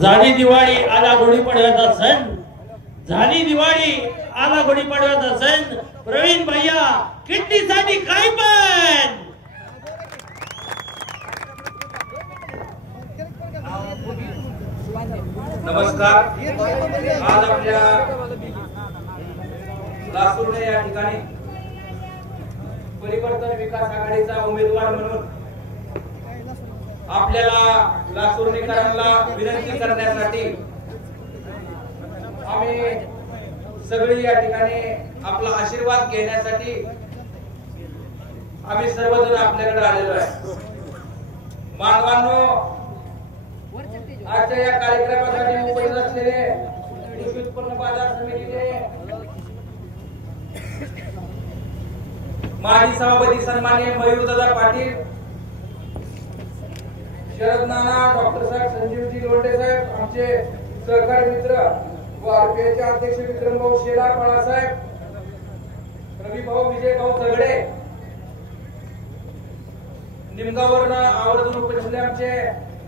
झाली दिवाळी आला गुढीपाडव्याचा सण, झाली दिवाळी आला गुढीपाडव्याचा सण. प्रवीण भैया किडनीसाठी काय पण. नमस्कार. आज आपल्या लासूरने या ठिकाणी परिवर्तन विकास आघाडीचा उमेदवार म्हणून आपल्याला लासूरनेकरांना विनंती करण्यासाठी आम्ही सगळी या ठिकाणी आपला आशीर्वाद घेण्यासाठी आम्ही सर्वजण आपल्याकडे आलेलो आहे. मानवांनो, आजच्या या कार्यक्रमासाठी उपस्थित असलेले कृषी उत्पन्न बाजार समितीचे माजी सभापती सन्माननीय मयूरदादा पाटील, शरद नाना, डॉक्टर साहेब संजीवजी लोंढे साहेब, आमचे सहकारी मित्र व आरपीआयचे अध्यक्ष विक्रमभाऊ शेलार बाळासाहेब, रविभाऊ विजयभाऊ दगडे, निमगावरून आवर्जून उपस्थित आमचे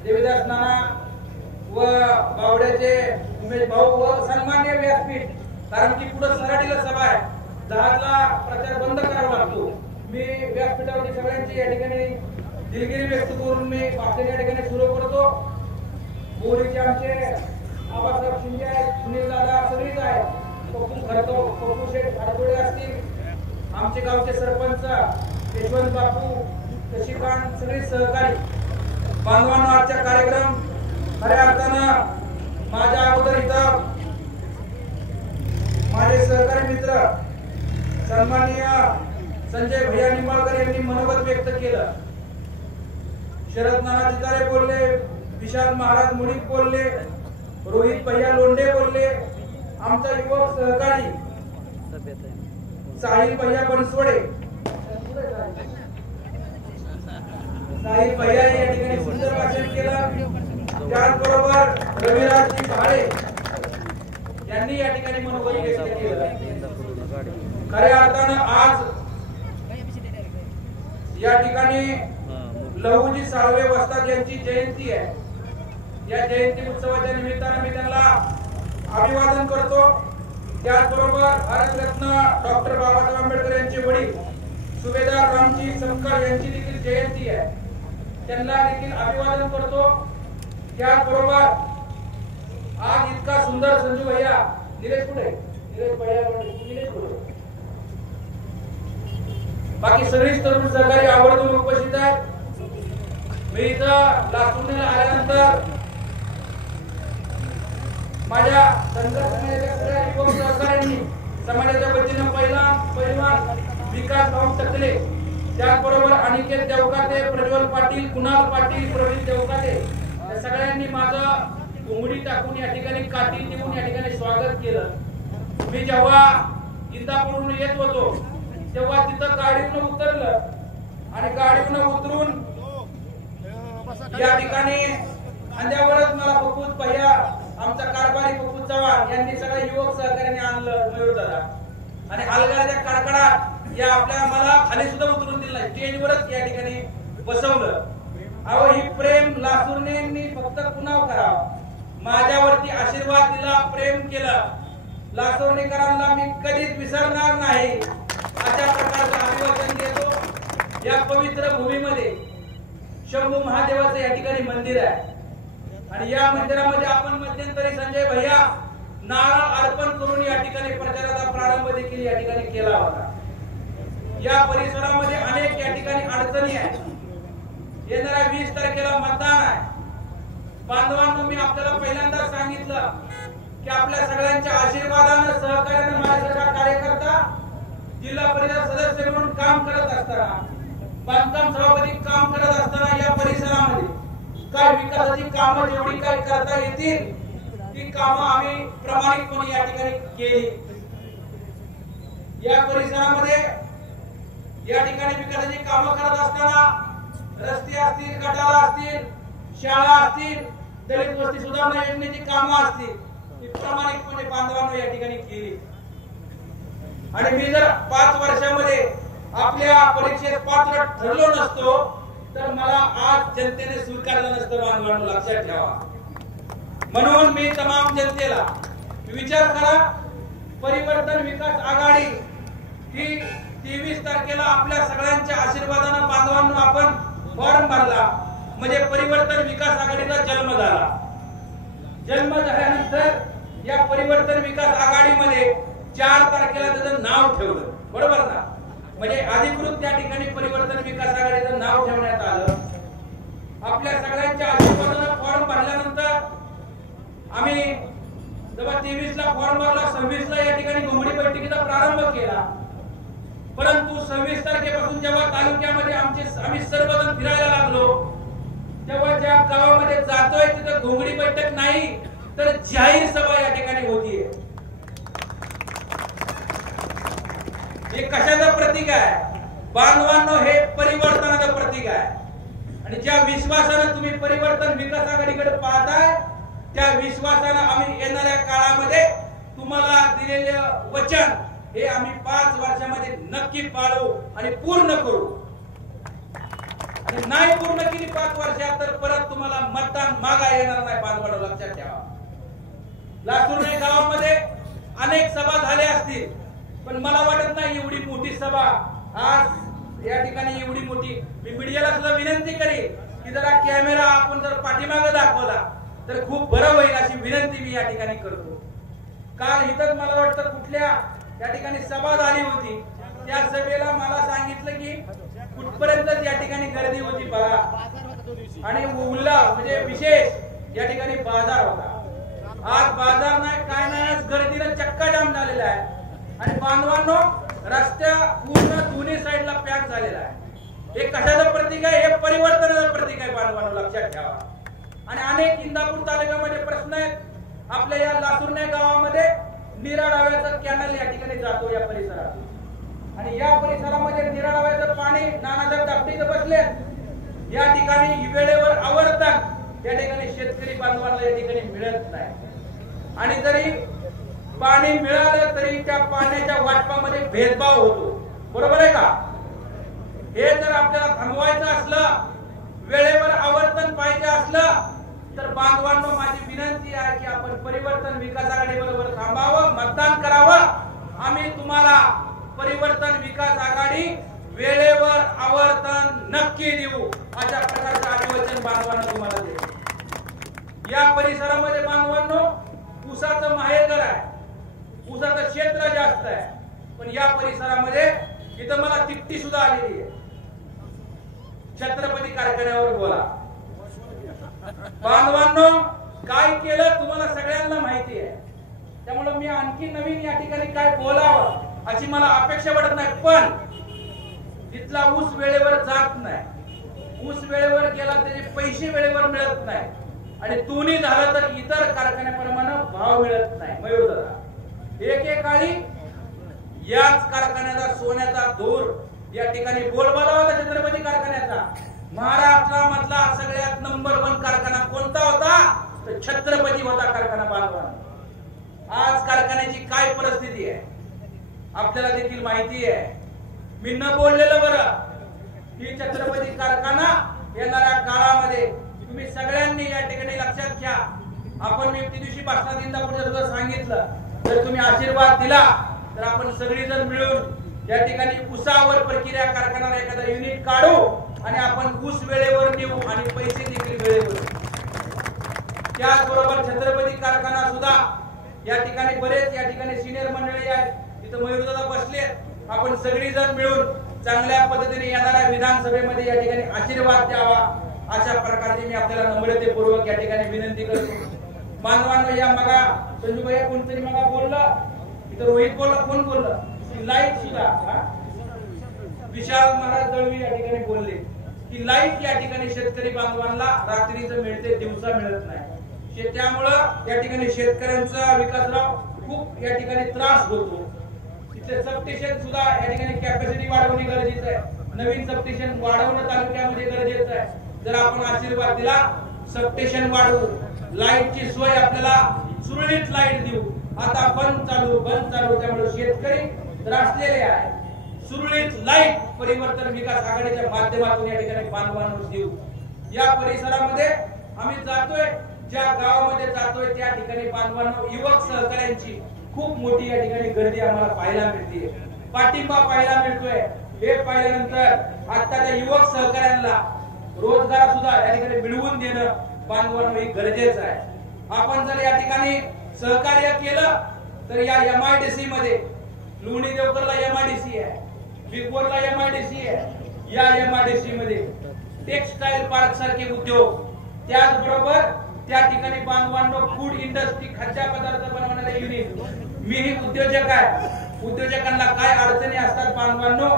देवीदास नाना व बावड्याचे उमेश भाऊ व सन्मान्य व्यासपीठ, कारण की पुढे सराटीला सभा आहे, जहाजला प्रचार बंद करावा लागतो. मी व्यासपीठावरती सगळ्यांची या ठिकाणी दिलगिरी व्यक्त करून मी आपल्या या ठिकाणी सुरू करतो. बोरीचे आमचे आबासाहेब शिंदे आहेत, सुनील दादा सगळीच आहे, पप्पू खरतो, पप्पू शेठ आडतोडे असतील, आमचे गावचे सरपंच यशवंत बापू, शशिकांत, सगळे सहकारी बांधवांनो, आजचा कार्यक्रम खऱ्या अर्थानं माझ्या अगोदर इथं माझे सहकारी मित्र सन्माननीय संजय भैया निंबाळकर यांनी मनोगत व्यक्त केलं. शरद नाना जितारे बोलले, विशाल महाराज मुळीक बोलले, रोहित भैया लोंढे बोलले, आमचा युवक सहकारी साहिल भैया बनसोडे, साहिल भैया या ठिकाणी सुंदर भाषण केलं. त्याचबरोबर रविराजजी भाडे यांनी या ठिकाणी मनोगत व्यक्त केलं. खऱ्या अर्थानं आज या ठिकाणी लहुजी साळवे वस्ताद यांची जयंती आहे. या जयंती उत्सवाच्या निमित्तानं मी त्यांना अभिवादन करतो. त्याचबरोबर भारतरत्न डॉक्टर बाबासाहेब आंबेडकर यांचे वडील सुभेदार रामजी समकर यांची देखील जयंती आहे, त्यांना देखील अभिवादन करतो. त्याचबरोबर आज इतका सुंदर संजू भैया, निलेश कुठे, निलेश भैया, निलेश कुठे, बाकी सगळीच तरुण सहकारी आवर्जून उपस्थित आहेत. मी इथं लासूरला आल्यानंतर माझ्या संघटनेच्या सगळ्या युवक सहकाऱ्यांनी, समाजाच्या वतीनं पहिलवान विकास भाऊ टकले, त्याचबरोबर अनिकेत देवकाते, प्रज्वल पाटील, कुणाल पाटील, प्रवीण देवकाते, या सगळ्यांनी माझं उंगडी टाकून या ठिकाणी काठी देऊन या ठिकाणी स्वागत केलं. मी जेव्हा इंदापूरहून येत होतो तेव्हा तिथं गाडीवरून उतरलं आणि गाडीवरून उतरून या ठिकाणी खांद्यावरच मला पप्पू भैया, आमचा कारभारी पप्पू चव्हाण यांनी सगळ्या युवक सहकार्याने आणलं मयूरदादा, आणि अलगाच्या कडकडात या आपल्या मला खाली सुद्धा उतरून दिलं नाही, स्टेजवरच या ठिकाणी बसवलं. अहो, ही प्रेम लासूरने फक्त कुणावर करावं, माझ्यावरती आशीर्वाद दिला, प्रेम केलं. लासूरनेकरांना मी कधीच विसरणार नाही, अशा प्रकारचं अभिवादन देतो. या पवित्र भूमीमध्ये शंभू महादेवाचं या ठिकाणी मंदिर आहे, आणि या मंदिरामध्ये आपण मध्यंतरी संजय भैया नारळ अर्पण करून या ठिकाणी प्रचाराचा प्रारंभ देखील या ठिकाणी केला होता. या परिसरामध्ये अनेक या ठिकाणी अडचणी आहेत. येणाऱ्या 20 तारखेला मतदान आहे. बांधवांनो, मी आपल्याला पहिल्यांदा सांगितलं की आपल्या सगळ्यांच्या आशीर्वादानं, सहकार्यानं माझ्यासारखा कार्यकर्ता जिल्हा परिषद सदस्य म्हणून काम करत असताना, बांधकाम सभापती काम करत असताना या परिसरामध्ये काय विकासाची कामं जेवढी काय करता येतील ती कामं आम्ही प्रामाणिकपणे या ठिकाणी केली. या परिसरामध्ये या ठिकाणी विकासाची कामं करत असताना रस्ते असतील, गटार असतील, शाळा असतील, दलित वस्ती सुधारणा योजनेची कामं असतील, ती प्रामाणिकपणे बांधवांनो या ठिकाणी केली. आणि मी जर 5 वर्षामध्ये आपल्या परीक्षेत पात्र ठरलो नसतो तर मला आज जनतेने स्वीकारलं नसतं बांधवांनो, लक्षात ठेवा. म्हणून मी तमाम जनतेला विचार करा, परिवर्तन विकास आघाडी ही 23 तारखेला आपल्या सगळ्यांच्या आशीर्वादानं बांधवांनो आपण फॉर्म भरला म्हणजे परिवर्तन विकास आघाडीचा जन्म झाला. जन्म झाल्यानंतर या परिवर्तन विकास आघाडीमध्ये 4 तारखेला त्याचं नाव ठेवलं, बरोबर ना. म्हणजे अधिकृत त्या ठिकाणी परिवर्तन विकास आघाडीचं नाव ठेवण्यात आलं. आपल्या सगळ्यांच्या आशीर्वादानं फॉर्म भरल्यानंतर आम्ही जेव्हा 23 ला फॉर्म भरला, 26 ला या ठिकाणी घोंगडी बैठकीचा प्रारंभ केला. परंतु 26 तारखेपासून जेव्हा तालुक्यामध्ये आम्ही सर्वजण फिरायला लागलो, तेव्हा ज्या गावामध्ये जातोय तिथं घोंगडी बैठक नाही तर जाहीर सभा या ठिकाणी होतीये. हे कशाचं प्रतीक आहे बांधवांनो? हे परिवर्तनाचं प्रतीक आहे. आणि ज्या विश्वासानं तुम्ही परिवर्तन विकास आघाडीकडे पाहताय, त्या विश्वासानं आम्ही येणाऱ्या काळामध्ये तुम्हाला दिलेले वचन हे आम्ही 5 वर्षामध्ये नक्की पाळू आणि पूर्ण करू. आणि नाही पूर्ण केली 5 वर्षात तर परत तुम्हाला मतदान मागा येणार नाही बांधवांनो, लक्षात ठेवा. लातूर गावामध्ये अनेक सभा झाल्या असतील, पण मला वाटत नाही एवढी मोठी सभा आज या ठिकाणी एवढी मोठी. मी मीडियाला सुद्धा विनंती करेन की जरा कॅमेरा आपण जर पाठीमागे दाखवला तर खूप बरं होईल अशी विनंती मी या ठिकाणी करतो. काल इथं मला वाटतं कुठल्या या ठिकाणी सभा झाली होती, त्या सभेला मला सांगितलं की कुठपर्यंत या ठिकाणी गर्दी होती बघा. आणि उल्हास म्हणजे विशेष या ठिकाणी बाजार होता. आज बाजार नाही काय नाही, गर्दीनं चक्का जाम झालेला आहे. आणि बांधवांनो रस्त्या पूर्ण दोन्ही साईडला पॅक झालेला आहे. हे कशाचं प्रतीक आहे? हे परिवर्तनाचं प्रतीक आहे बांधवांनो, लक्षात ठेवा. आणि अनेक इंदापूर तालुक्यामध्ये प्रश्न आहेत. आपल्या या लातूरण्या गावामध्ये निराडाव्याचा कॅनल या ठिकाणी जातो या परिसरात. आणि या परिसरामध्ये निराडाव्याचं पाणी नानासाहेब दापटीचं बसले या ठिकाणी वेळेवर आवर्तन या ठिकाणी शेतकरी बांधवांना या ठिकाणी मिळत नाही. आणि जरी पाणी मिळालं तरी त्या पाण्याच्या वाटपामध्ये भेदभाव होतो, बरोबर आहे का? हे जर आपल्याला थांबवायचं असलं, वेळेवर आवर्तन पाहिजे असलं तर बांधवांनो माझी विनंती आहे की आपण परिवर्तन विकास आघाडी बरोबर थांबावं, मतदान करावं. आम्ही तुम्हाला परिवर्तन विकास आघाडी वेळेवर आवर्तन नक्की देऊ अशा प्रकारचं आश्वासन बांधवांना तुम्हाला देऊ. या परिसरामध्ये बांधवांनो ऊसाचं माहेरघर आहे, ऊसाचं क्षेत्र जास्त आहे. पण या परिसरामध्ये इथं मला तिकटी सुद्धा आलेली आहे. छत्रपती कारखान्यावर बोला बांधवांनो, काय केलं तुम्हाला सगळ्यांना माहिती आहे. त्यामुळे मी आणखी नवीन या ठिकाणी काय बोलावं अशी मला अपेक्षा वाटत नाही. पण तिथला ऊस वेळेवर जात नाही, ऊस वेळेवर गेला त्याचे पैसे वेळेवर मिळत नाही. आणि दोन्ही झालं तर इतर कारखान्याप्रमाणे भाव मिळत नाही. मयूर दादा, एकेकाळी याच कारखान्याचा सोन्याचा धूर या ठिकाणी बोलबाला होता छत्रपती कारखान्याचा. महाराष्ट्रामधला सगळ्यात नंबर 1 कारखाना कोणता होता? तर छत्रपती होता कारखाना बांधवांना. आज कारखान्याची काय परिस्थिती आहे आपल्याला देखील माहिती आहे. मी न बोललेलं बरं ही छत्रपती कारखाना येणाऱ्या काळामध्ये तुम्ही सगळ्यांनी या ठिकाणी लक्षात घ्या. आपण मी त्या दिवशी भाषणात इंदापूरच्या सुद्धा सांगितलं, जर तुम्ही आशीर्वाद दिला तर आपण सगळीजण मिळून या ठिकाणी ऊसावर प्रक्रिया कारखाना एखादा युनिट काढू आणि आपण ऊस वेळेवर नेऊ आणि पैसे देखील वेळेवर. त्याचबरोबर छत्रपती कारखाना सुद्धा या ठिकाणी बरेच या ठिकाणी सिनियर मंडळी आहेत, तिथं मयूरदादा बसले. आपण सगळीजण मिळून चांगल्या पद्धतीने येणाऱ्या विधानसभेमध्ये या ठिकाणी आशीर्वाद द्यावा अशा प्रकारची मी आपल्याला नम्रतेपूर्वक या ठिकाणी विनंती करतो. बांधवांनो, या मगा संजूभाई कोणतरी मगा बोललं, इथं रोहित बोलला, कोण बोललं? लाईट सुद्धा विशाल महाराज दळवी या ठिकाणी बोलले की लाईट या ठिकाणी शेतकरी बांधवांना रात्रीचं मिळते, दिवसा मिळत नाही. त्यामुळं या ठिकाणी शेतकऱ्यांचा विकासराव खूप या ठिकाणी त्रास होतो. तिथे सबस्टेशन सुद्धा या ठिकाणी कॅपॅसिटी वाढवणे गरजेचं आहे. नवीन सबस्टेशन वाढवणं तालुक्यामध्ये गरजेचं आहे. जर आपण आशीर्वाद दिला, सबस्टेशन वाढवू, लाईटची सोय आपल्याला सुरळीत लाईट देऊ. आता बंद चालू, त्यामुळे शेतकरी त्रासलेले आहे. सुरळीत लाईट परिवर्तन विकास आघाडीच्या माध्यमातून या ठिकाणी बांधवांना देऊ। या परिसरामध्ये आम्ही जातोय, ज्या गावामध्ये जातोय त्या ठिकाणी बांधवांना युवक सहकार्यांची खूप मोठी या ठिकाणी गर्दी आम्हाला पाहायला मिळते, पाठिंबा पाहायला मिळतोय। हे पाहिल्यानंतर आताच्या युवक सहकार्यांना रोजगार सुद्धा या ठिकाणी मिळवून देणं बांधवांना ही गरजेचं आहे। आपण जर या ठिकाणी सहकार्य केलं तर या MIDC मध्ये लोणी देवकरला MIDC आहे, बिगबोरला MIDC आहे, या MIDC मध्ये टेक्सटाईल पार्क सारखे उद्योग, त्याचबरोबर त्या ठिकाणी बांधवांना फूड इंडस्ट्री खाद्यपदार्थ बनवणारे युनिट। मी ही उद्योजक आहे, उद्योजकांना काय अडचणी असतात बांधवांनो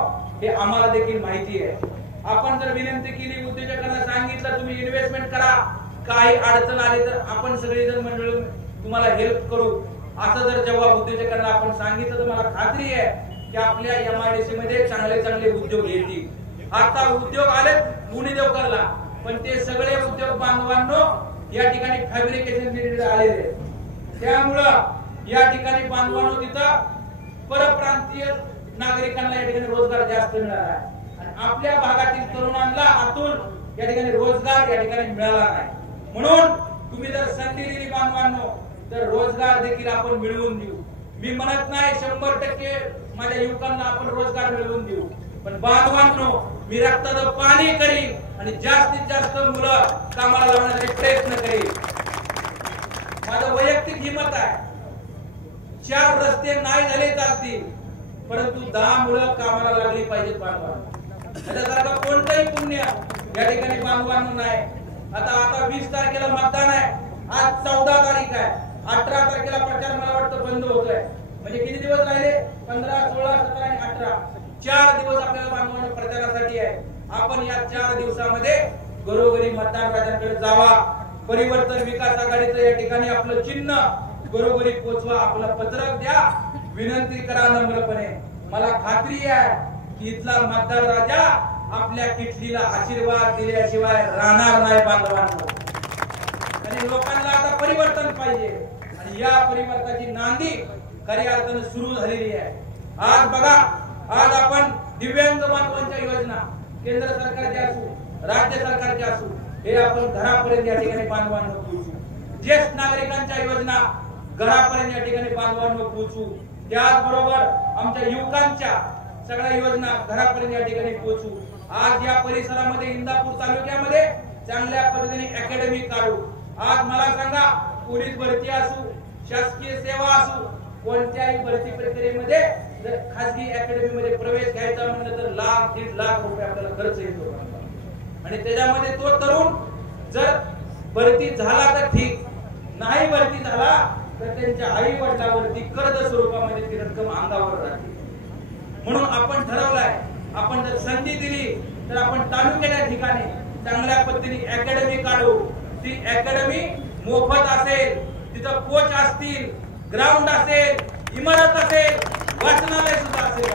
हे आम्हाला देखील माहिती आहे। आपण जर विनंती केली, उद्योजकांना सांगितलं तुम्ही इन्व्हेस्टमेंट करा, काही अडचण आली तर आपण सगळेजण मिळून तुम्हाला हेल्प करू, असं जर जेव्हा उद्योजकांना आपण सांगितलं तर मला खात्री आहे की आपल्या MIDC मध्ये चांगले चांगले उद्योग येतील। आता उद्योग आलेत लोणी देवकरला, पण ते सगळे उद्योग बांधवांनो या ठिकाणी फॅब्रिकेशन रिलेटेड आलेले आहेत। त्यामुळं या ठिकाणी बांधवांनो तिथं परप्रांतीय नागरिकांना या ठिकाणी रोजगार जास्त मिळाला आहे आणि आपल्या भागातील तरुणांना आतून या ठिकाणी रोजगार या ठिकाणी मिळाला नाही। म्हणून तुम्ही जर संधी दिली बांधवांनो तर रोजगार देखील आपण मिळवून देऊ। मी म्हणत नाही 100% माझ्या युवकांना आपण रोजगार मिळवून देऊ, पण बांधवांनो मी रक्ताचं पाणी करीन आणि जास्तीत जास्त मुलं कामाला लावण्यासाठी प्रयत्न करीन। माझं वैयक्तिक हिम्मत आहे, 4 रस्ते नाही झाले चालतील, परंतु 10 मुलं कामाला लागली पाहिजेत बांधवांनो। त्याच्यासारखं कोणतंही पुण्य या ठिकाणी बांधवांनो नाही। आता 20 तारखेला मतदान आहे, आज 14 तारीख आहे, 18 तारखेला प्रचार मला वाटतं बंद होतोय, म्हणजे किती दिवस राहिले? 15, 16, 17 आणि 18, 4 दिवस आपल्याला बांधवांना प्रचारासाठी आहे। आपण या 4 दिवसामध्ये घरोघरी मतदान राजांकडे जावा, परिवर्तन विकास आघाडीचं या ठिकाणी आपलं चिन्ह घरोघरी पोचवा, आपलं पत्रक द्या, विनंती करा नम्रपणे। मला खात्री आहे की इथला मतदार राजा आपल्या किटलीला आशीर्वाद दिल्याशिवाय राहणार नाही बांधवांनो। आणि लोकांना आता परिवर्तन पाहिजे आणि या परिवर्तनाची नांदी खऱ्या अर्थाने सुरू झालेली आहे। आज बघा, आज आपण दिव्यांग बांधवांच्या योजना केंद्र सरकारच्या असू राज्य सरकारच्या असू हे आपण घरापर्यंत या ठिकाणी बांधवांना पोहोचू। ज्येष्ठ नागरिकांच्या योजना घरापर्यंत या ठिकाणी बांधवांना पोहोचू। त्याचबरोबर आमच्या युवकांच्या सगळ्या योजना घरापर्यंत या ठिकाणी पोहोचू। आज या परिसरामध्ये इंदापूर तालुक्यामध्ये चांगल्या पद्धतीने अकॅडमी काढू। आज मला सांगा, पोलीस भरती असू, शासकीय सेवा असू, कोणत्याही भरती प्रक्रियेमध्ये जर खासगी अकॅडमी मध्ये प्रवेश घ्यायचा म्हणलं तर लाख 1.5 लाख रुपये आपल्याला खर्च येतो आणि त्याच्यामध्ये तो तरुण जर भरती झाला तर ठीक, नाही भरती झाला तर त्यांच्या आई वडिलांवरती कर्ज स्वरूपामध्ये ती रक्कम अंगावर राहते। म्हणून आपण ठरवलंय, आपण जर संधी दिली तर आपण तालुक्याच्या ठिकाणी चांगल्या पद्धतीने अकॅडमी काढू। ती अकॅडमी मोफत असेल, तिथं कोच असतील, ग्राउंड असेल, इमारत असेल, वाचनालय सुद्धा असेल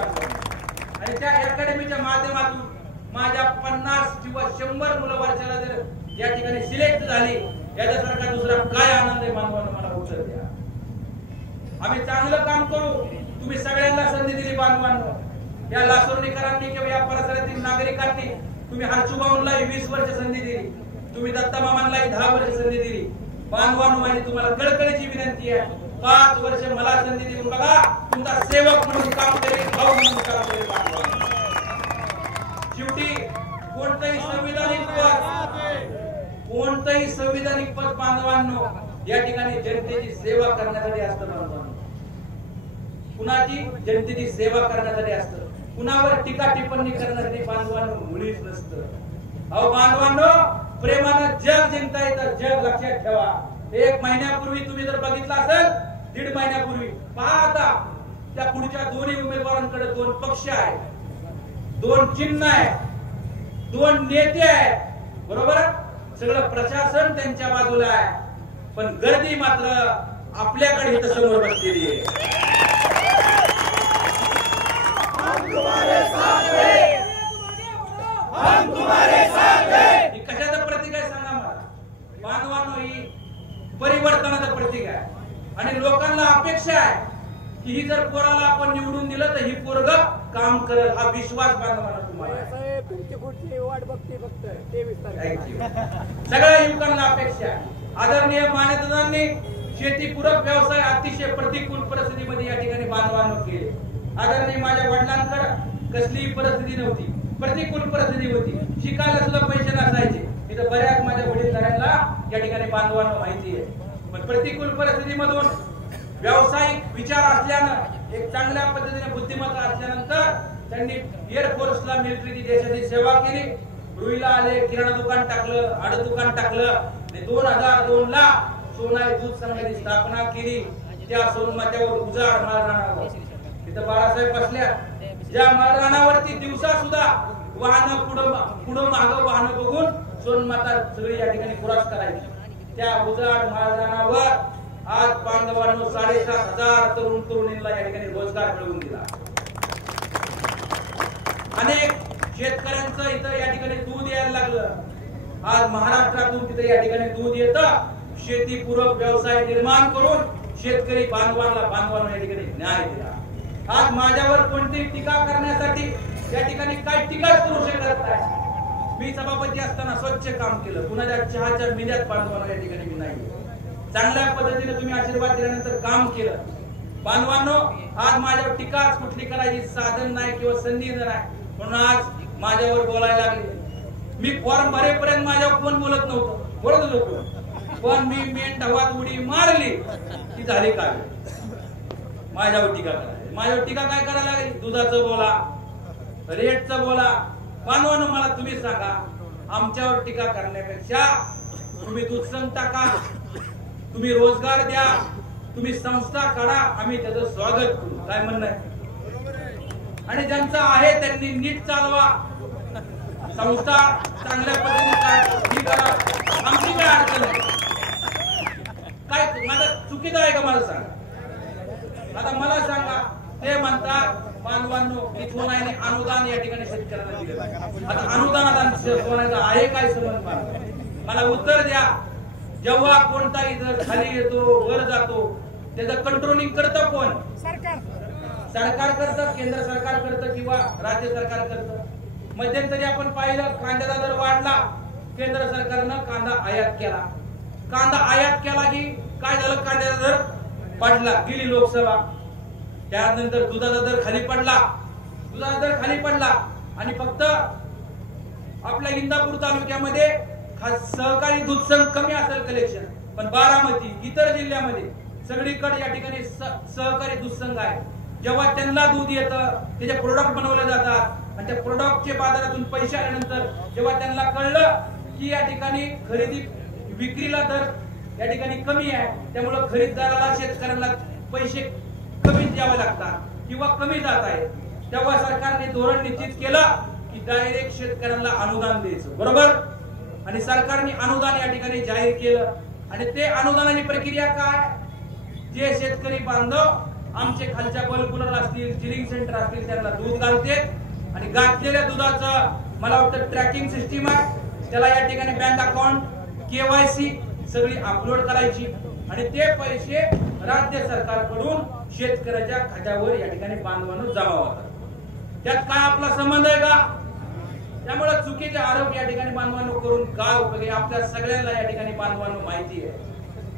आणि त्या अकॅडमीच्या माध्यमातून माझ्या 50 किंवा 100 मुलं वर्षाला जर या ठिकाणी सिलेक्ट झाली, याच्यासारखा दुसरा काय आनंद आहे बांधवांनो, मला उत्तर द्या। आम्ही चांगलं काम करू, तुम्ही सगळ्यांना संधी दिली बांधवांनो। या लासोर्डीकरांनी किंवा या परिसरातील नागरिकांनी तुम्ही हर्षुभाऊंना 20 वर्ष संधी दिली, तुम्ही दत्ता मामांना 10 वर्ष संधी दिली। बांधवांनो, माझी तुम्हाला कळकळीची विनंती आहे, 5 वर्ष मला संधी देऊन बघा, तुमचा सेवक म्हणून काम करेल, भाऊ म्हणून काम करेल बांधवांनो। शेवटी कोणतंही संविधानिक पद बांधवांनो या ठिकाणी जनतेची सेवा करण्यासाठी असतं बांधवांनो। कुणाची? जनतेची सेवा करण्यासाठी असतं, कुणावर टीका टिप्पणी करण्यासाठी बांधवांनो मुळीच नसतं। अहो बांधवांनो, प्रेमानं जग जिंकता येतं, जग लक्षात ठेवा। 1 महिन्यापूर्वी तुम्ही जर बघितलं असेल, 1.5 महिन्यापूर्वी पहा, आता त्या पुढच्या दोन्ही उमेदवारांकडे 2 पक्ष आहेत, 2 चिन्ह आहेत, 2 नेते आहेत, बरोबर? सगळं प्रशासन त्यांच्या बाजूला आहे, पण गर्दी मात्र आपल्याकडे इथं समोर बसलेली आहे। ही कशाचं प्रतीक आहे सांगा मला बांधवांनो? ही परिवर्तनाचं प्रतीक आहे आणि लोकांना अपेक्षा आहे की ही जर पोराला आपण निवडून दिलं तर ही पोरग काम करेल, हा विश्वास बांधवांना तुम्हाला आहे. वाट बघते फक्त 23 तारीख. सगळ्या युवकांना अपेक्षा आहे. आदरणीय मान्यतांनी शेतीपूरक व्यवसाय अतिशय प्रतिकूल परिस्थितीमध्ये या ठिकाणी बांधवांनो केले. आदरणीय माझ्या वडिलांकडे कसलीही परिस्थिती नव्हती, प्रतिकूल परिस्थिती होती, शिकायला सुद्धा पैसे नसायचे. इथं बऱ्याच माझ्या वडीलधाऱ्यांना या ठिकाणी बांधवांनो माहिती आहे. पण प्रतिकूल परिस्थितीमधून व्यावसायिक विचार असल्यानं, एक चांगल्या पद्धतीने बुद्धिमत्ता असल्यानंतर त्यांनी एअरफोर्सला मिलिटरी देशाची सेवा केली. रुईला आले, किराणा दुकान टाकलं, आड दुकान टाकलं. 2002 ला सोनाई दूध संघाची स्थापना केली. त्या सोनमात्यावर उजाड माळरानावर तिथं बाळासाहेब बसल्या. ज्या माळरानावरती दिवसा सुद्धा वाहनं पुढं मागं वाहनं बघून सोनमाता सगळी या ठिकाणी क्रॉस करायची. त्या उजाड माळरानावर आज बांधवांनो 7,500 तरुण तरुणींना या ठिकाणी रोजगार मिळवून दिला. अनेक शेतकऱ्यांचं इथं या ठिकाणी दूध यायला लागलं. आज महाराष्ट्रातून तिथे या ठिकाणी दूध येतं. शेतीपूरक व्यवसाय निर्माण करून शेतकरी बांधवांना या ठिकाणी न्याय दिला. आज माझ्यावर कोणतीही टीका करण्यासाठी या ठिकाणी काय टीकाच करू शकत नाही. मी सभापती असताना स्वच्छ काम केलं. कुणाच्या चहाच्या मिल्यात बांधवांना या ठिकाणी मी नाही. चांगल्या पद्धतीने तुम्ही आशीर्वाद दिल्यानंतर काम केलं. बांधवांनो, आज माझ्यावर टीकाच कुठली करायची साधन नाही किंवा संधी नाही, म्हणून आज माझ्यावर बोलायला लागले. मी फॉर्म भरेपर्यंत माझ्यावर कोण बोलत नव्हतं, बोलत होतो. पण मी मेन ढवात उडी मारली की झाली काय माझ्यावर टीका करायला. माझ्यावर टीका काय करायला लागली? दुधाचं बोला, रेटचं बोला. बांधवांनो, मला तुम्ही सांगा, आमच्यावर टीका करण्यापेक्षा तुम्ही दूध संघ टाका, तुम्ही रोजगार द्या, तुम्ही संस्था काढा, आम्ही त्याचं स्वागत करू. काय म्हणणं आहे? आणि ज्यांचं आहे त्यांनी नीट चालवा, संस्था चांगल्या पद्धतीने करा. आमची काय अडचण आहे? काय माझं चुकीचं आहे का? मला सांगा. आता मला सांगा, ते म्हणतात बांधवांनो की सोनाईने अनुदान या ठिकाणी शेतकऱ्यांना दिलं. आता अनुदानात सोनाईचा आहे काय संबंध? मला उत्तर द्या. जेव्हा कोणताही जर खाली येतो, वर जातो, त्याचं कंट्रोलिंग करतं कोण? सरकार करतं, केंद्र सरकार करतं किंवा राज्य सरकार करतं. मध्यंतरी आपण पाहिलं, कांद्याचा दर वाढला, केंद्र सरकारनं कांदा आयात केला. कांदा आयात केला की काय झालं? कांद्याचा दर पडला, गेली लोकसभा. त्यानंतर दुधाचा दर खाली पडला, आणि फक्त आपल्या इंदापूर तालुक्यामध्ये सहकारी दूध संघ कमी असेल कलेक्शन, पण बारामती इतर जिल्ह्यामध्ये सगळीकडे या ठिकाणी सहकारी दूध संघ आहे. जेव्हा त्यांना दूध येतं, त्याचे प्रोडक्ट बनवले जातात आणि त्या प्रोडक्टचे बाजारातून पैसे आल्यानंतर जेव्हा त्यांना कळलं की या ठिकाणी खरेदी विक्रीला दर या ठिकाणी कमी आहे, त्यामुळे खरेदीदाराला शेतकऱ्यांना पैसे कमी द्यावे लागतात किंवा कमी जात आहे, तेव्हा सरकारने धोरण निश्चित केलं की डायरेक्ट शेतकऱ्यांना अनुदान द्यायचं. बरोबर? आणि सरकारने अनुदान या ठिकाणी जाहीर केलं. आणि ते अनुदानाची प्रक्रिया काय? जे शेतकरी बांधव आमचे खालच्या बल्ब असतील, चिलिंग सेंटर असतील, त्यांना दूध घालते आणि घातलेल्या दुधाचं मला वाटतं ट्रॅकिंग सिस्टीम आहे. त्याला या ठिकाणी बँक अकाउंट, KYC सगळी अपलोड करायची आणि ते पैसे राज्य सरकारकडून शेतकऱ्याच्या खात्यावर या ठिकाणी बांधवांनो जमा होतात. त्यात काय आपला संबंध आहे का? त्यामुळे चुकीचे आरोप या ठिकाणी बांधवांनो करून काय उपयोग आहे? आपल्या सगळ्यांना या ठिकाणी बांधवांनो माहिती आहे.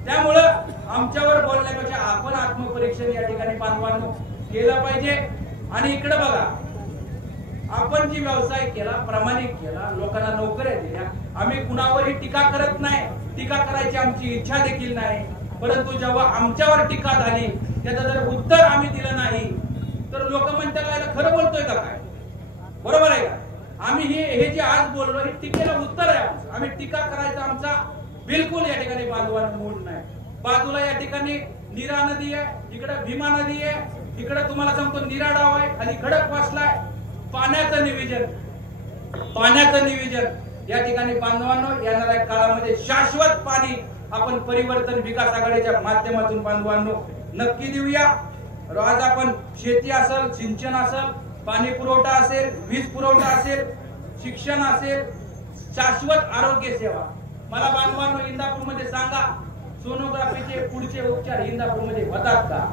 त्यामुळं आमच्यावर बोलण्यापेक्षा आपण आत्मपरीक्षण या ठिकाणी बांधवांनो केलं पाहिजे. आणि इकडे बघा, आपण जी व्यवसाय केला, प्रामाणिक केला, लोकांना नोकऱ्या दिल्या, आम्ही कुणावरही टीका करत नाही, टीका करायची आमची इच्छा देखील नाही. परंतु जेव्हा आमच्यावर टीका झाली, त्याचं जर उत्तर आम्ही दिलं नाही तर लोक म्हणतात खरं बोलतोय का काय? बरोबर आहे का? आम्ही हे जे आज बोललो हे टीकेला उत्तर आहे आमचं. आम्ही टीका करायचा आमचा बिलकुल या ठिकाणी बांधवांना मूड नाही. बाजूला या ठिकाणी नीरा नदी आहे, इकडे भीमा नदी आहे, इकडे तुम्हाला सांगतो नीरा डाव आहे, खाली खडक वाचलाय. पाण्याचं नियोजन या ठिकाणी बांधवांनो येणाऱ्या काळामध्ये शाश्वत पाणी आपण परिवर्तन विकास आघाडीच्या माध्यमातून बांधवांनो नक्की देऊया. आज आपण शेती असेल, सिंचन असेल, पाणी पुरवठा असेल, वीज पुरवठा असेल, शिक्षण असेल, शाश्वत आरोग्य सेवा. मला बांधवांनो इंदापूरमध्ये सांगा, सोनोग्राफीचे पुढचे उपचार इंदापूरमध्ये होतात का?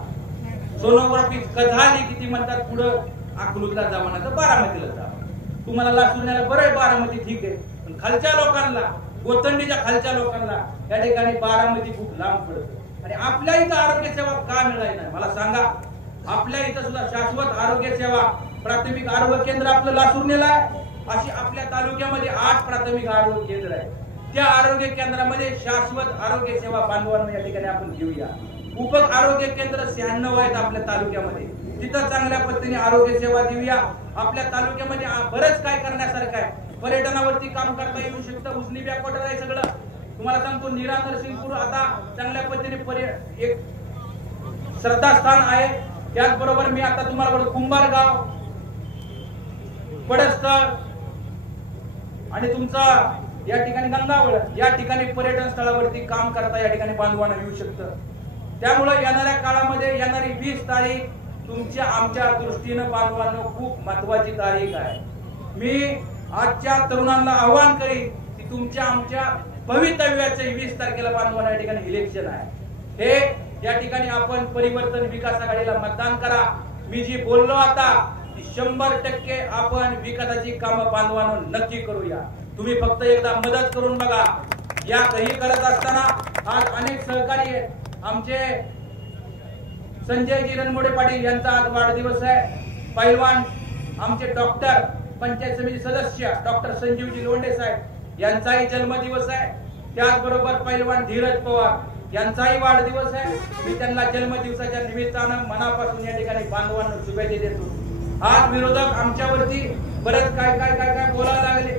सोनोग्राफी झाली की ती म्हणतात पुढं अकलूजला जावं नाही तर बारामतीला जावं. तुम्हाला लासूरण्याला बरं आहे बारामती ठीक आहे, पण खालच्या लोकांना, गोतंडीच्या खालच्या लोकांना या ठिकाणी बारामती खूप लांब पडतं. आणि आपल्या इथं आरोग्य सेवा का मिळाली नाही मला सांगा. आपल्या इथं सुद्धा शाश्वत आरोग्य सेवा प्राथमिक आरोग्य केंद्र आपलं लासूरण्याला आहे. अशी आपल्या तालुक्यामध्ये 8 प्राथमिक आरोग्य केंद्र आहे. त्या आरोग्य केंद्रामध्ये शाश्वत आरोग्य सेवा बांधवांना या ठिकाणी आपण घेऊया. उप आरोग्य केंद्र 96 आहेत आपल्या तालुक्यामध्ये, तिथं चांगल्या पद्धतीने आरोग्य सेवा देऊया. आपल्या तालुक्यामध्ये बरंच काय करण्यासारखं आहे. पर्यटनावरती काम करता येऊ शकतं. उजनी बॅकवॉटर आहे सगळं. तुम्हाला सांगतो नीरा नरसिंगपूर आता चांगल्या पद्धतीने एक श्रद्धास्थान आहे. त्याचबरोबर मी आता तुम्हाला बोलतो कुंभारगाव, पडस्थळ आणि तुमचा या ठिकाणी गंगावळ या ठिकाणी पर्यटन स्थळावरती काम करता या ठिकाणी बांधवांना येऊ शकतं. त्यामुळे येणाऱ्या काळामध्ये येणारी 20 तारीख तुमच्या आमच्या दृष्टीनं बांधवांना खूप महत्वाची तारीख आहे. मी आजच्या तरुणांना आव्हान करीन की तुमच्या आमच्या भवितव्याचे 20 तारखेला बांधवांना या ठिकाणी इलेक्शन आहे. हे या ठिकाणी आपण परिवर्तन विकास आघाडीला मतदान करा. मी जी बोललो आता 100% आपण विकासाची कामं बांधवांना नक्की करूया. तुम्ही फक्त एकदा मदत करून बघा. या काही करत असताना आज अनेक सहकारी आहेत. आमचे संजयजी रणमोडे पाटील यांचा आज वाढदिवस आहे. पैलवान आमचे डॉक्टर पंचायत समिती सदस्य डॉक्टर संजीवजी लोंढे साहेब यांचाही जन्मदिवस आहे. त्याचबरोबर पैलवान धीरज पवार यांचाही वाढदिवस आहे. मी त्यांना जन्मदिवसाच्या निमित्तानं मनापासून या ठिकाणी बांधवांना शुभेच्छा देतो. आज विरोधक आमच्यावरती बरेच काय बोलायला लागले.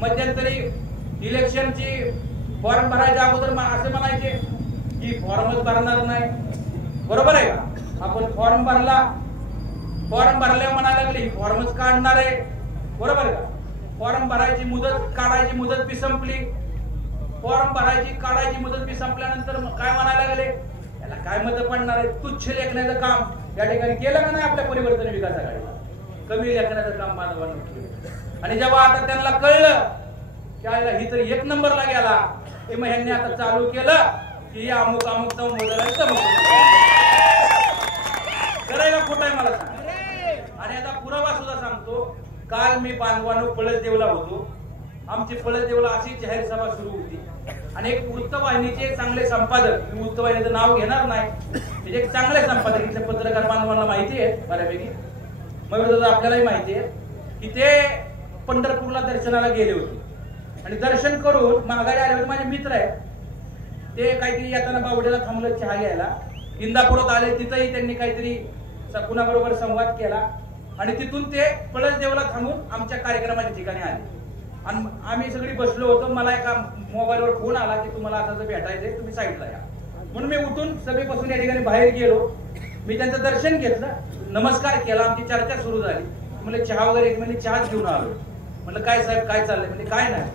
मध्यंतरी इलेक्शनची फॉर्म भरायच्या अगोदर असे म्हणायचे की फॉर्मच भरणार नाही. बरोबर आहे का? आपण फॉर्म भरल्या म्हणायला लागले ही फॉर्मच काढणार आहे. बरोबर का? फॉर्म भरायची मुदत काढायची मुदत बी संपली. फॉर्म भरायची काढायची मुदत बी संपल्यानंतर काय म्हणायला लागले याला काय मत पडणार आहे. तुच्छ लेखण्याचं काम या ठिकाणी केलं का नाही आपल्या परिवर्तन विकास आघाडीला. कमी लेखण्याचं काम बांधवांना केलं. आणि जेव्हा आता त्यांना कळलं की ही तर 1 नंबरला गेला मग ह्यांनी आता चालू केलं की अमुक मोजायला करायला खोट आहे मला सांग. आणि आता पुरावा सुद्धा सांगतो. काल मी बांधवांनो पळसदेवला होतो. आमची पळसदेवला अशी जाहीर सभा सुरू होती आणि एक वृत्तवाहिनीचे चांगले संपादक, मी वृत्तवाहिनीचं नाव घेणार नाही, त्याचे एक चांगले संपादक इथले पत्रकार बांधवांना माहिती आहे बऱ्यापैकी, मग आपल्यालाही माहिती आहे की ते पंढरपूरला दर्शनाला गेले होते आणि दर्शन करून माघारी आले होते. माझे मित्र आहेत ते काहीतरी येताना बावड्याला थांबलं चहा घ्यायला. इंदापुरात आले, तिथंही त्यांनी काहीतरी कुणाबरोबर संवाद केला आणि तिथून ते पळसदेवला थांबून आमच्या कार्यक्रमाच्या ठिकाणी आले आणि आम्ही सगळी बसलो होतो. मला एका मोबाईलवर फोन आला की तुम्हाला असं भेटायचंय, तुम्ही साईडला या. म्हणून मी उठून सगळीपासून या ठिकाणी बाहेर गेलो. मी त्यांचं दर्शन घेतलं, नमस्कार केला, आमची चर्चा सुरू झाली. म्हणजे चहा वगैरे म्हणजे चहाच घेऊन आलो. म्हणलं काय साहेब काय चाललंय? म्हणजे काय नाही.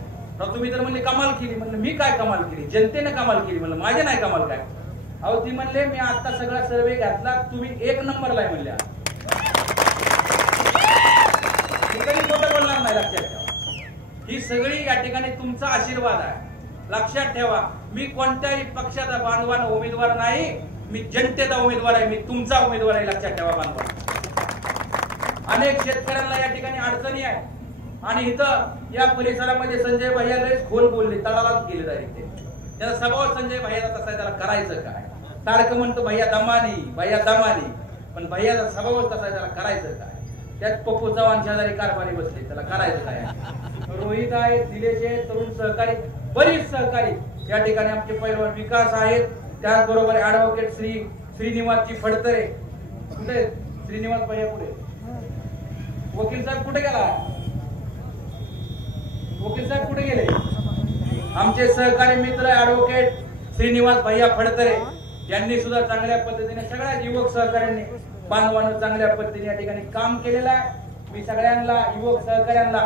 तुम्ही तर म्हणले कमाल केली. म्हणलं मी काय कमाल केली? जनतेने कमाल केली. म्हणलं माझे नाही कमाल काय. अहो ती म्हणले मी आता सगळा सर्वे घातला, तुम्ही 1 नंबरला आहे म्हणल्या. कधी खोटं बोलणार नाही, लक्षात ठेवा. ही सगळी या ठिकाणी तुमचा आशीर्वाद आहे. लक्षात ठेवा, मी कोणत्याही पक्षाचा बांधवान उमेदवार नाही, मी जनतेचा उमेदवार आहे, मी तुमचा उमेदवार आहे. लक्षात ठेवा बांधवा. अनेक शेतकऱ्यांना या ठिकाणी अडचणी आहे आणि इथं या परिसरामध्ये संजय भैया लयच खोल बोलले, तळालाच गेले डायरेक्ट. त्याचा स्वभाव संजय भैयाचा तसा, त्याला करायचं काय? सारखं म्हणतो भैया दमानी, पण भैयाचा स्वभावच तसा, त्याला करायचं काय? त्यात पप्पू चव्हाण शेजारी कारभारी बसले, त्याला करायचं काय? रोहित आहे, निलेश आहे, तरुण सहकारी, बरीच सहकारी या ठिकाणी आमचे पैलवान विकास आहेत. त्याचबरोबर ऍडव्होकेट श्रीनिवासजी फडतरे. कुठे श्रीनिवास भैया? कुठे? वकील साहेब कुठे गेला? वकील साहेब कुठे गेले? आमचे सहकारी मित्र ऍडव्होकेट श्रीनिवास भैया फडतरे यांनी सुद्धा चांगल्या पद्धतीने सगळ्या युवक सहकाऱ्यांनी बांधवांना चांगल्या पद्धतीने या ठिकाणी काम केलेलं आहे. मी सगळ्यांना युवक सहकाऱ्यांना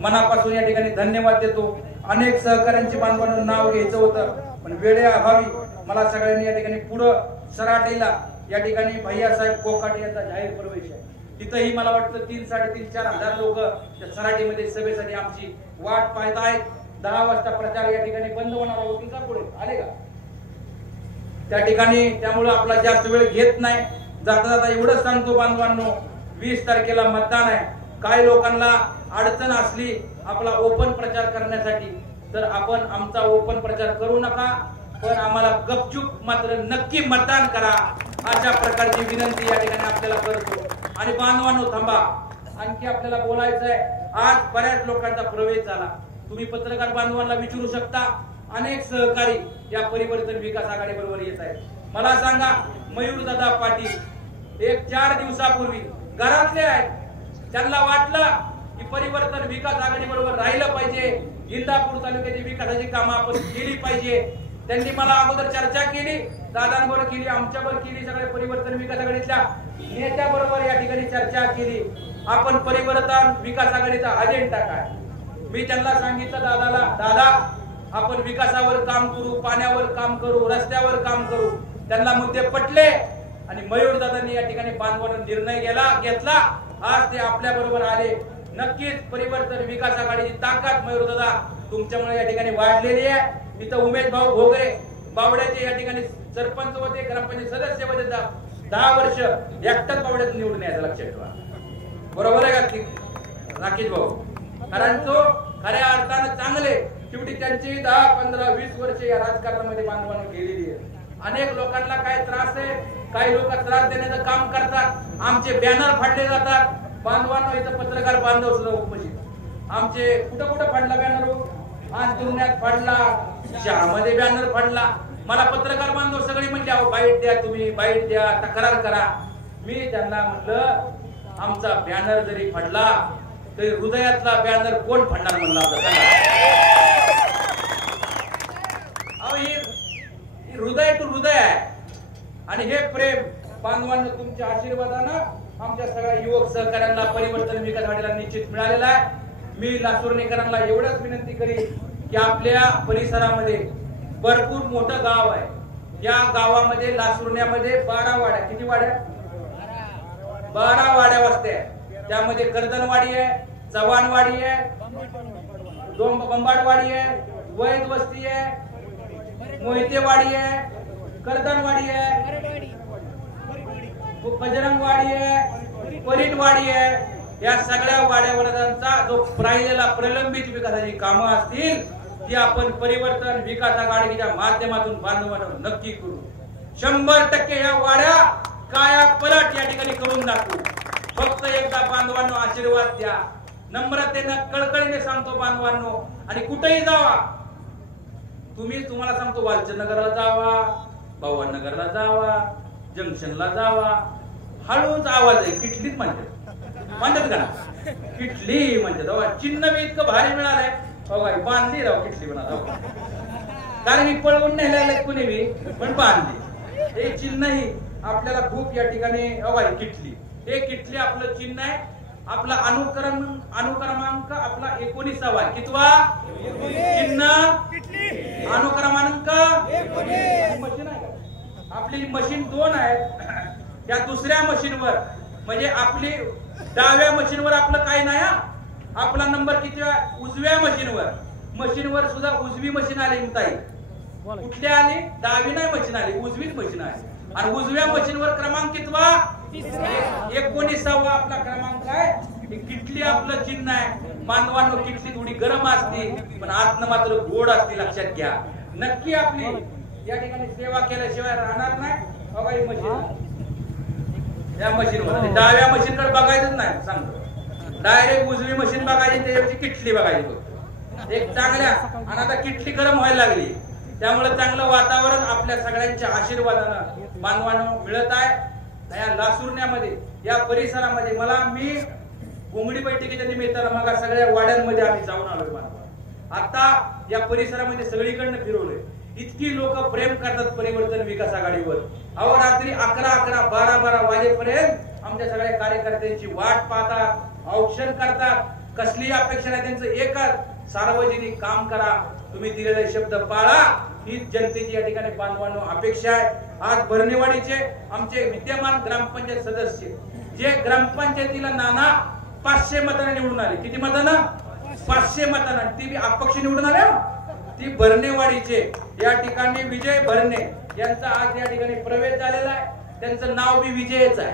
मनापासून या ठिकाणी धन्यवाद देतो. अनेक सहकाऱ्यांची बांधवांना नाव घ्यायचं होतं पण वेळेअभावी मला सगळ्यांनी या ठिकाणी पुढं सराटीला या ठिकाणी भैयासाहेब कोकाटे यांचा जाहीर प्रवेश आहे. तिथंही मला वाटतं 3-4.5 हजार लोक त्या सराटीमध्ये सभेसाठी आमची वाट पाहत आहेत. 10 वाजता प्रचार या ठिकाणी बंद होणार आहे. वकील साहेब पुढे आले का त्या ठिकाणी? त्यामुळे आपला जास्त वेळ घेत नाही. जाता जाता एवढंच सांगतो बांधवांनो, 20 तारखेला मतदान आहे. काही लोकांना अडचण असली आपला ओपन प्रचार करण्यासाठी, तर आपण आमचा ओपन प्रचार करू नका, पण आम्हाला गपचूप मात्र नक्की मतदान करा, अशा प्रकारची विनंती या ठिकाणी आपल्याला करतो. आणि बांधवांनो थांबा, आणखी आपल्याला बोलायचं आहे. आज बऱ्याच लोकांचा प्रवेश झाला. तुम्ही पत्रकार बांधवांना विचारू शकता, अनेक सहकारी या परिवर्तन विकास आघाडी बरोबर येत आहेत. मला सांगा, मयूरदादा पाटील एक 4 दिवसापूर्वी घरातले आहेत, त्यांना वाटलं की परिवर्तन विकास आघाडी बरोबर राहिलं पाहिजे, इंदापूर तालुक्याची विकासाची कामं आपण केली पाहिजे. त्यांनी मला अगोदर चर्चा केली, दादांबरोबर केली, आमच्याबरोबर केली, सगळे परिवर्तन विकास आघाडीच्या नेत्याबरोबर या ठिकाणी चर्चा केली. आपण परिवर्तन विकास आघाडीचा अजेंडा काय. मी त्यांना सांगितलं दादाला, दादा आपण विकासावर काम करू, पाण्यावर काम करू, रस्त्यावर काम करू. त्यांना मुद्दे पटले आणि मयूरदादांनी या ठिकाणी बांधवांना निर्णय घेतला. आज ते आपल्या बरोबर आले. नक्कीच परिवर्तन विकास आघाडीची ताकद मयूरदादा तुमच्यामुळे या ठिकाणी वाढलेली आहे. इथं उमेश भाऊ भोगरे बावड्याचे या ठिकाणी सरपंच होते, ग्रामपंचायत सदस्य होते, 10 वर्ष एकटाच बावड्यात निवडून यायचं, लक्षात ठेवा. बरोबर आहे का राकेश भाऊ? कारण तो खऱ्या अर्थानं चांगले, शेवटी त्यांची 10, 15, 20 वर्ष या राजकारणामध्ये बांधवांना गेलेली आहे. अनेक लोकांना काय त्रास आहे, काही लोक त्रास देण्याचं काम करतात, आमचे बॅनर फाडले जातात. बांधवांना इथं पत्रकार बांधव सुद्धा उपस्थित, आमचे कुठं कुठं फाडला बॅनर, अंतुरण्यात फाडला, शहरामध्ये बॅनर फाडला. मला पत्रकार बांधव सगळी म्हणजे अहो बाईट द्या, तुम्ही बाईट द्या, तक्रार करा. मी त्यांना म्हटलं आमचा बॅनर जरी फाडला तरी हृदयातला बॅनर कोण फाडणार म्हणला अहो, ही हृदय टू हृदय आहे. आणि हे प्रेम बांधवांना तुमच्या आशीर्वादानं आमच्या सगळ्या युवक सहकार्यांना परिवर्तन विकास आघाडीला निश्चित मिळालेला आहे. मी लासूरनेकरांना एवढंच विनंती करीन की आपल्या परिसरामध्ये भरपूर मोठं गाव आहे. या गावामध्ये लासूरण्यामध्ये 12 वाड्या, किती वाड्या? 12 वाड्या वस्त्या आहेत. त्यामध्ये कर्दनवाडी आहे, चव्हाणवाडी आहे, बंबाडवाडी आहे, वैद वस्ती आहे, मोहितेवाडी आहे, कर्दनवाडी आहे, बजरंगवाडी आहे, परीटवाडी आहे. या सगळ्या वाड्यावरचा जो राहिलेला प्रलंबित विकासाची कामं असतील ती आपण परिवर्तन विकास आघाडीच्या माध्यमातून बांधवांना नक्की करू. 100% या वाड्या काया पलट या ठिकाणी करून दाखवू. फक्त एकदा बांधवांनो आशीर्वाद द्या. नम्रतेनं कळकळीने सांगतो बांधवांनो. आणि कुठेही जावा, तुम्हाला सांगतो, वालचंदनगरला जावा, भवाननगरला जावा, जंक्शनला जावा, हळूच आवाज आहे, किटलीच म्हणतात का, किटली म्हणतात. चिन्ह बी इतकं भारी मिळालंय, बांधली राव किटली म्हणा. कारण मी पळवून नेलेलं कुणी बी, पण बांधली. हे चिन्ह ही आपल्याला खूप या ठिकाणी किटली, हे किटली आपलं चिन्ह आहे. आपला अनुक्रमांक आपला 19वा, कितवा चिन्ह, अनुक्रमांक मशीन आहे. आपली मशीन 2 आहे. त्या दुसऱ्या मशीनवर म्हणजे आपली डाव्या मशीनवर आपलं काही नाही. आपला नंबर किती? उजव्या मशीनवर सुद्धा उजवी मशीन आली. ताई कुठली आली? डावी नाही मशीन आली, उजवीच मशीन आहे. आणि उजव्या मशीनवर क्रमांक कितवा? 19वा आपला क्रमांक आहे. किटली आपलं चिन्ह आहे. बांधवांनो किटली थोडी गरम असते पण आतनं मात्र गोड असते, लक्षात घ्या. नक्की आपली या ठिकाणी सेवा केल्याशिवाय राहणार नाही. बघा मशीन, या मशीनवर डाव्या मशीनकडे बघायचंच नाही, सांगतो. डायरेक्ट उजवी मशीन बघायची, त्याच्यावरची किटली बघायची एक चांगल्या. आणि आता किटली गरम व्हायला लागली, त्यामुळे चांगलं वातावरण आपल्या सगळ्यांच्या आशीर्वादानं बांधवांना मिळत आहे. या लासूरण्यामध्ये, या परिसरामध्ये मी घोंगडी बैठकीच्या निमित्तानं मग सगळ्या वाड्यांमध्ये आम्ही जाऊन आलोय. बांधवा आता या परिसरामध्ये सगळीकडनं फिरवलोय. इतकी लोक प्रेम करतात परिवर्तन विकास आघाडीवर. अहो रात्री 11, 12 वाजेपर्यंत आमच्या सगळ्या कार्यकर्त्यांची वाट पाहतात, औक्षण करतात. कसली अपेक्षा नाही त्यांचं, एकच सार्वजनिक काम करा, तुम्ही दिलेले शब्द पाळा, ही जनतेची या ठिकाणी बांधवांनो अपेक्षा आहे. आज भरणेवाडीचे आमचे विद्यमान ग्रामपंचायत सदस्य, जे ग्रामपंचायतीला नाना 500 मतांना निवडून आले. किती मतांना? 500 मतांना. ती अपक्ष निवडून आले. ती भरणेवाडीचे या ठिकाणी विजय भरणे यांचा आज या ठिकाणी प्रवेश झालेला आहे. त्यांचं नाव बी विजयच आहे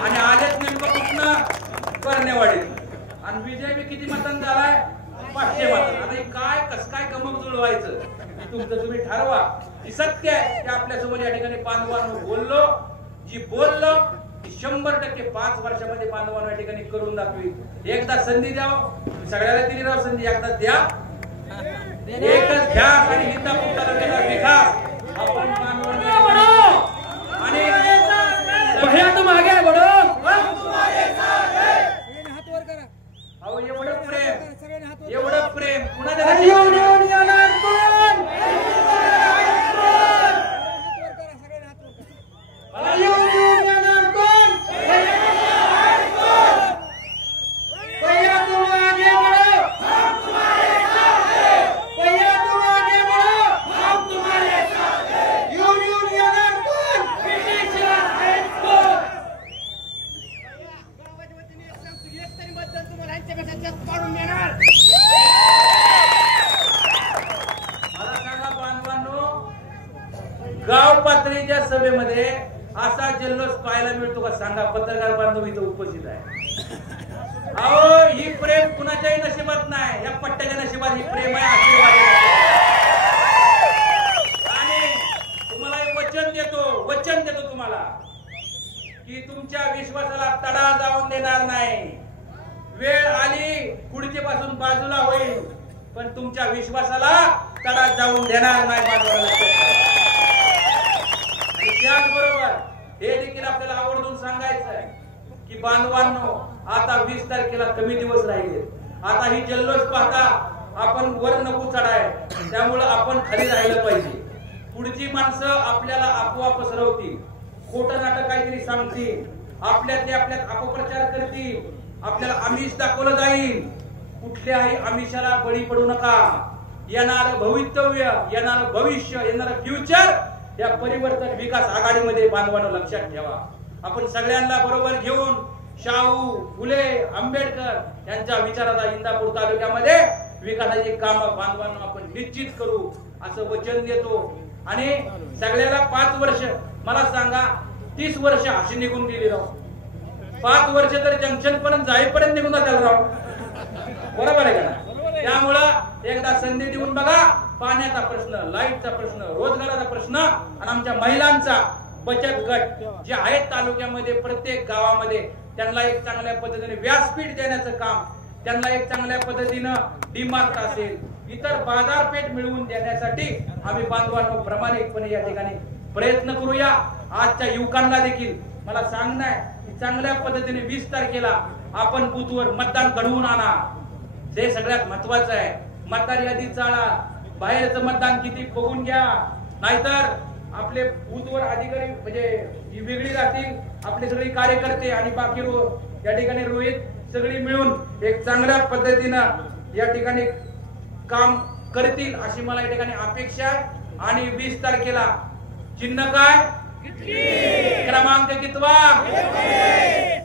आणि आलेच नेमकं कुठनं करण्यावाडीत आणि विजय बी किती मतांनी झालाय 500 मतांनी. आता काय कसं काय गमक जुळवायचं तुमचं तुम्ही ठरवा. ही सत्य आहे ते आपल्यासमोर या ठिकाणी बांधवांनो बोललो. जी बोललो ती 100% 5 वर्षामध्ये बांधवांनो या ठिकाणी करून दाखवी. एकदा संधी द्यावं, सगळ्याला दिली राव संधी, एकदा द्या, एकच घ्या आणि इंदापूर तालुक्याचा विकास आपण बांधवांना आणि भैया तुम आगे बढो. अहो एवढं प्रेम कुणाच्या गाव पातळीच्या सभेमध्ये असा जल्लोष पाहायला मिळतो का सांगा? पत्रकार बांधव इथं उपस्थित आहे. अहो ही प्रेम कुणाच्याही नशिबात नाही, या पट्ट्याच्या नशिबात ही प्रेम आहे. आशीर्वाद आणि तुम्हाला एक वचन देतो तुम्हाला की तुमच्या विश्वासाला तडा जाऊन देणार नाही. वेळ आली खुर्ची पासून बाजूला होईल पण तुमच्या विश्वासाला तडा जाऊन देणार नाही. त्याचबरोबर हे देखील आपल्याला आवर्जून सांगायचं आहे की बांधवांनो आता 20 तारखेला कमी दिवस राहिले. आता ही जल्लोष पाहता आपण वर नको चढाय, त्यामुळे आपण खाली राहिलं पाहिजे. पुढची माणसं आपल्याला आपोआप पसरवतील, खोटं नाटक काहीतरी सांगतील, आपल्यातले आपल्यात अपप्रचार करतील, आपल्याला आमिष दाखवलं जाईल. कुठल्याही आमिषाला बळी पडू नका. येणार भवितव्य, येणार भविष्य, येणार फ्युचर या परिवर्तन विकास आघाडीमध्ये बांधवांनो लक्षात ठेवा. आपण सगळ्यांना बरोबर घेऊन शाहू, फुले, आंबेडकर यांच्या विचाराचा इंदापूर तालुक्यामध्ये विकासाची कामं बांधवांनो आपण निश्चित करू असं वचन देतो. आणि सगळ्याला 5 वर्ष, मला सांगा 30 वर्ष अशी निघून गेली राव, 5 वर्ष तर जंक्शन पर्यंत जाईपर्यंत निघून जातात राव, बरोबर आहे का? त्यामुळं एकदा संधी देऊन बघा. पाण्याचा प्रश्न, लाईटचा प्रश्न, रोजगाराचा प्रश्न आणि आमच्या महिलांचा बचत गट जे आहेत तालुक्यामध्ये प्रत्येक गावामध्ये त्यांना एक चांगल्या पद्धतीने व्यासपीठ देण्याचं काम, त्यांना एक चांगल्या पद्धतीनं डीमार्ट असेल, इतर बाजारपेठ मिळवून देण्यासाठी आम्ही बांधवांनो प्रामाणिकपणे या ठिकाणी प्रयत्न करूया. आजच्या युवकांना देखील मला सांगणं आहे की चांगल्या पद्धतीने 20 तारखेला आपण बूथवर मतदान घडवून आणा. हे सगळ्यात महत्वाचं आहे. मतदार यादी चाळा, बाहेरचं मतदान किती बघून घ्या, नाहीतर आपले बूथवर अधिकारी म्हणजे वेगळी राहतील, आपले सगळे कार्यकर्ते आणि बाकी या ठिकाणी रोहित सगळी मिळून एक चांगल्या पद्धतीनं या ठिकाणी काम करतील अशी मला या ठिकाणी अपेक्षा आहे. आणि 20 तारखेला चिन्ह काय, क्रमांक कितवा?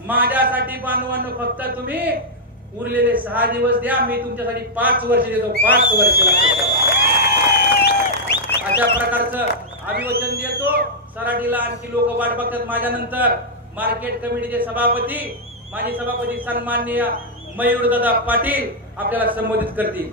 माझ्यासाठी बांधवांनो फक्त तुम्ही उरलेले 6 दिवस द्या, मी तुमच्यासाठी 5 वर्ष देतो. 5 वर्ष अशा प्रकारचं अभिवचन देतो. सराटीला आणखी लोक वाट बघतात माझ्यानंतर. मार्केट कमिटीचे सभापती, माजी सभापती सन्माननीय मयूरदादा पाटील आपल्याला संबोधित करतील.